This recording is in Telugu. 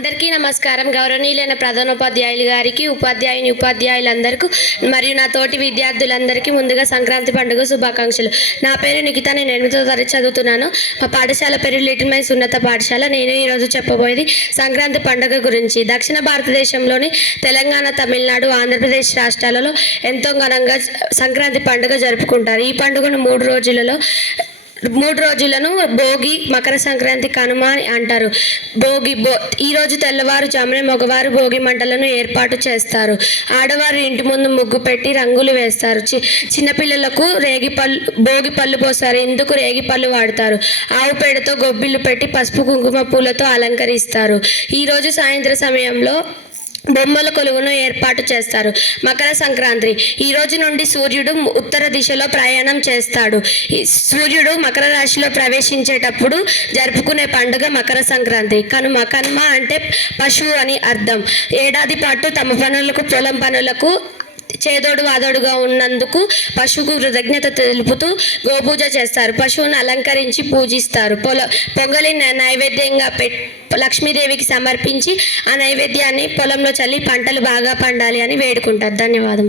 అందరికీ నమస్కారం. గౌరవనీయులైన ప్రధానోపాధ్యాయులు గారికి, ఉపాధ్యాయులందరికీ మరియు నా తోటి విద్యార్థులందరికీ ముందుగా సంక్రాంతి పండుగ శుభాకాంక్షలు. నా పేరు నిఖిత. నేను 8వ తరగతి చదువుతున్నాను. మా పాఠశాల పేరు లిటిల్ మైన్స్ ఉన్నత పాఠశాల. నేను ఈరోజు చెప్పబోయేది సంక్రాంతి పండుగ గురించి. దక్షిణ భారతదేశంలోని తెలంగాణ, తమిళనాడు, ఆంధ్రప్రదేశ్ రాష్ట్రాలలో ఎంతో ఘనంగా సంక్రాంతి పండుగ జరుపుకుంటారు. ఈ పండుగను మూడు రోజులను భోగి, మకర సంక్రాంతి, కనుమ అని అంటారు. ఈరోజు తెల్లవారుజామునే మగవారు భోగి మంటలను ఏర్పాటు చేస్తారు. ఆడవారు ఇంటి ముందు ముగ్గు పెట్టి రంగులు వేస్తారు. చిన్నపిల్లలకు భోగి పళ్ళు పోస్తారు. ఇందుకు రేగిపళ్ళు వాడతారు. ఆవు పేడతో గొబ్బిళ్ళు పెట్టి పసుపు కుంకుమ పూలతో అలంకరిస్తారు. ఈరోజు సాయంత్రం సమయంలో బొమ్మల కొలువును ఏర్పాటు చేస్తారు. మకర సంక్రాంతి. ఈ రోజు నుండి సూర్యుడు ఉత్తర దిశలో ప్రయాణం చేస్తాడు. సూర్యుడు మకర రాశిలో ప్రవేశించేటప్పుడు జరుపుకునే పండుగ మకర సంక్రాంతి. కనుమ అంటే పశువు అని అర్థం. ఏడాది పాటు తమ పొలం పనులకు చేదోడు వాదోడుగా ఉన్నందుకు పశువుకు కృతజ్ఞత తెలుపుతూ గోపూజ చేస్తారు. పశువును అలంకరించి పూజిస్తారు. పొంగలి నైవేద్యంగా లక్ష్మీదేవికి సమర్పించి ఆ నైవేద్యాన్ని పొలంలో చల్లి పంటలు బాగా పండాలి అని వేడుకుంటారు. ధన్యవాదం.